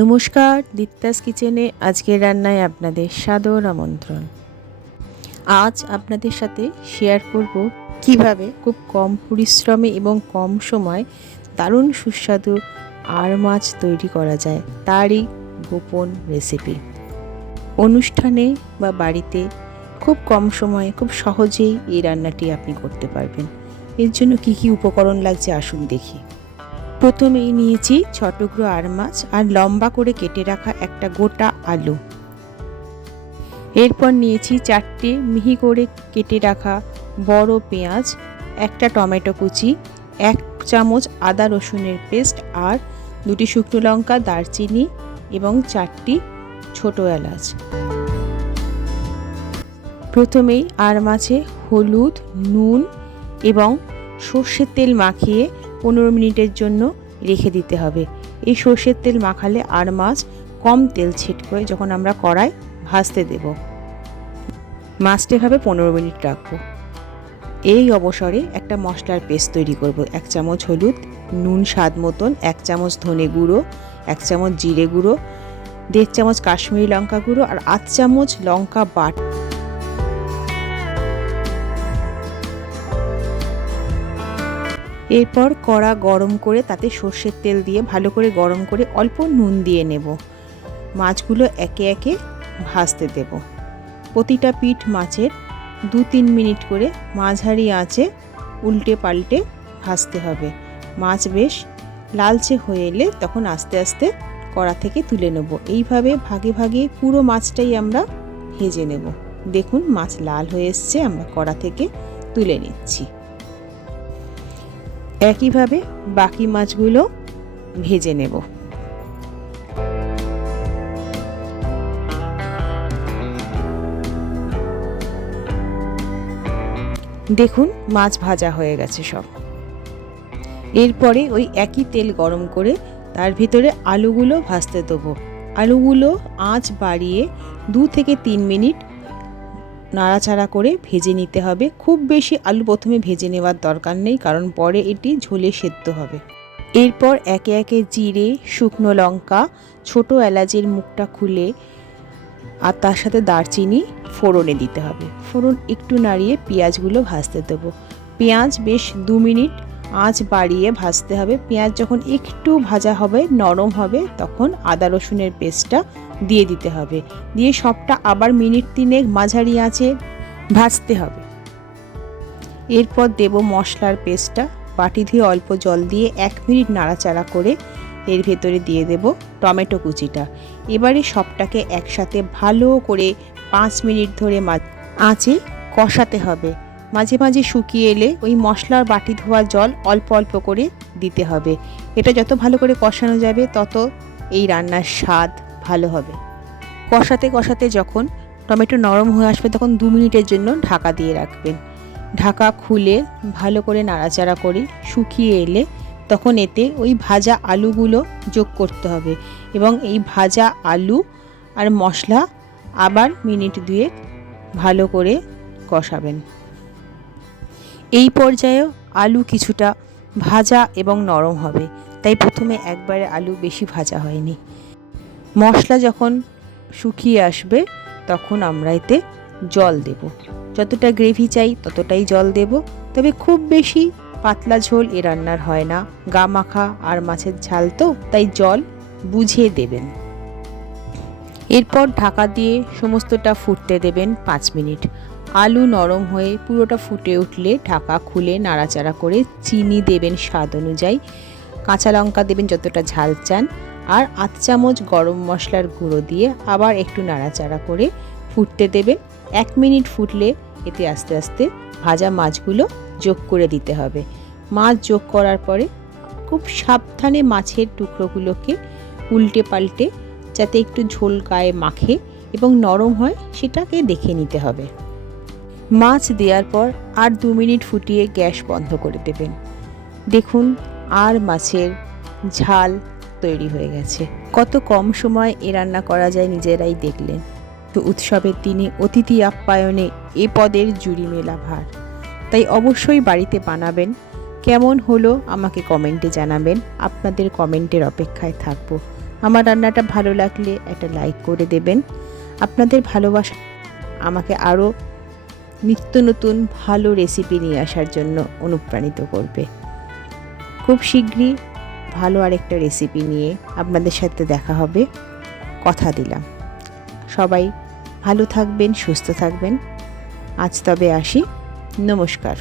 নমস্কার, দীপ্তাস কিচেনে আজকের রান্নায় আপনাদের সাদর আমন্ত্রণ। আজ আপনাদের সাথে শেয়ার করব কিভাবে খুব কম পরিশ্রমে এবং কম সময় দারুণ সুস্বাদু আর মাছ তৈরি করা যায়, তারই গোপন রেসিপি। অনুষ্ঠানে বা বাড়িতে খুব কম সময়ে খুব সহজেই এই রান্নাটি আপনি করতে পারবেন। এর জন্য কি কি উপকরণ লাগছে আসুন দেখি। প্রথমেই নিয়েছি 6 টুকরো আর মাছ আর লম্বা করে কেটে রাখা একটা গোটা আলু। এরপর নিয়েছি 4টে মিহি করে কেটে রাখা বড় পেঁয়াজ, একটা টমেটো কুচি, 1 চামচ আদা রসুনের পেস্ট আর 2টি শুকনো লঙ্কা, দারচিনি এবং 4টি ছোট এলাচ। প্রথমেই আর মাছে হলুদ, নুন এবং সর্ষের তেল মাখিয়ে 15 মিনিটের জন্য রেখে দিতে হবে। এই সর্ষের তেল মাখালে আর মাছ কম তেল ছিটকোয় যখন আমরা কড়াই ভাজতে দেব। মাছটা এভাবে 15 মিনিট রাখবো। এই অবসরে একটা মশলার পেস্ট তৈরি করব। 1 চামচ হলুদ, নুন স্বাদ মতন, 1 চামচ ধনে গুঁড়ো, 1 চামচ জিরে গুঁড়ো, 1.5 চামচ কাশ্মীরি লঙ্কা গুঁড়ো আর 8 চামচ লঙ্কা বাটা। এরপর কড়া গরম করে তাতে সর্ষের তেল দিয়ে ভালো করে গরম করে অল্প নুন দিয়ে নেব। মাছগুলো একে একে ভাজতে দেব। প্রতিটা পিঠ মাছের 2-3 মিনিট করে মাঝারি আঁচে উল্টে পাল্টে ভাজতে হবে। মাছ বেশ লালচে হয়ে এলে তখন আস্তে আস্তে কড়া থেকে তুলে নেব। এইভাবে ভাগে ভাগে পুরো মাছটাই আমরা ভেজে নেব। দেখুন মাছ লাল হয়ে এসছে, আমরা কড়া থেকে তুলে নিচ্ছি। একইভাবে বাকি মাছগুলো ভেজে নেব। দেখুন মাছ ভাজা হয়ে গেছে সব। এরপরে ওই একই তেল গরম করে তার ভিতরে আলুগুলো ভাজতে দেবো। আলুগুলো আঁচ বাড়িয়ে 2 থেকে 3 মিনিট নাড়াচাড়া করে ভেজে নিতে হবে। খুব বেশি আলু প্রথমে ভেজে নেওয়ার দরকার নেই, কারণ পরে এটি ঝোলে সেদ্ধ হবে। এরপর একে একে জিরে, শুকনো লঙ্কা, ছোট এলাচের মুখটা খুলে আর তার সাথে দারচিনি ফোড়নে দিতে হবে। ফোড়ন একটু নাড়িয়ে পেঁয়াজগুলো ভাজতে দেবো। পেঁয়াজ বেশ 2 মিনিট আঁচ বাড়িয়ে ভাজতে হবে। পেঁয়াজ যখন একটু ভাজা হবে, নরম হবে, তখন আদা রসুনের পেস্টটা দিয়ে দিতে হবে। দিয়ে সবটা আবার মিনিট 3 মাঝারি আঁচে ভাজতে হবে। এরপর দেব মশলার পেস্টটা। বাটি ধুয়ে অল্প জল দিয়ে 1 মিনিট নাড়াচাড়া করে এর ভেতরে দিয়ে দেব টমেটো কুচিটা। এবারে সবটাকে একসাথে ভালো করে 5 মিনিট ধরে আঁচে কষাতে হবে। মাঝে মাঝে শুকিয়ে এলে ওই মশলার বাটি ধোয়া জল অল্প অল্প করে দিতে হবে। এটা যত ভালো করে কষানো যাবে তত এই রান্নার স্বাদ ভালো হবে। কষাতে কষাতে যখন টমেটো নরম হয়ে আসবে তখন 2 মিনিটের জন্য ঢাকা দিয়ে রাখবেন। ঢাকা খুলে ভালো করে নাড়াচাড়া করে শুকিয়ে এলে তখন এতে ওই ভাজা আলুগুলো যোগ করতে হবে এবং এই ভাজা আলু আর মশলা আবার মিনিট 2 ভালো করে কষাবেন। এই পর্যায়ে আলু কিছুটা ভাজা এবং নরম হবে, তাই প্রথমে একবারে আলু বেশি ভাজা হয়নি। মশলা যখন শুকিয়ে আসবে তখন আমরা এতে জল দেব। যতটা গ্রেভি চাই ততটাই জল দেব, তবে খুব বেশি পাতলা ঝোল এ রান্নার হয় না। গা মাখা আর মাছের ঝাল তো, তাই জল বুঝে দেবেন। এরপর ঢাকা দিয়ে সমস্তটা ফুটতে দেবেন 5 মিনিট। আলু নরম হয়ে পুরোটা ফুটে উঠলে ঢাকা খুলে নাড়াচাড়া করে চিনি দেবেন স্বাদ অনুযায়ী, কাঁচা লঙ্কা দেবেন যতটা ঝাল চান, আর 8 চামচ গরম মশলার গুঁড়ো দিয়ে আবার একটু নাড়াচাড়া করে ফুটতে দেবেন। 1 মিনিট ফুটলে এতে আস্তে আস্তে ভাজা মাছগুলো যোগ করে দিতে হবে। মাছ যোগ করার পরে খুব সাবধানে মাছের টুকরোগুলোকে উল্টে পাল্টে যাতে একটু ঝোল গায়ে মাখে এবং নরম হয় সেটাকে দেখে নিতে হবে। মাছ দেওয়ার পর আর 2 মিনিট ফুটিয়ে গ্যাস বন্ধ করে দেবেন। দেখুন আর মাছের ঝাল তৈরি হয়ে গেছে। কত কম সময় এ রান্না করা যায় নিজেরাই দেখলেন। তো উৎসবের দিনে অতিথি আপ্যায়নে এ পদের জুড়ি মেলা ভার, তাই অবশ্যই বাড়িতে বানাবেন। কেমন হলো আমাকে কমেন্টে জানাবেন। আপনাদের কমেন্টের অপেক্ষায় থাকবো। আমার রান্নাটা ভালো লাগলে একটা লাইক করে দেবেন। আপনাদের ভালোবাসা আমাকে আরও নিত্য নতুন ভালো রেসিপি নিয়ে আসার জন্য অনুপ্রাণিত করবে। খুব শীঘ্রই ভালো আরেকটা রেসিপি নিয়ে আপনাদের সাথে দেখা হবে, কথা দিলাম। সবাই ভালো থাকবেন, সুস্থ থাকবেন। আজ তবে আসি, নমস্কার।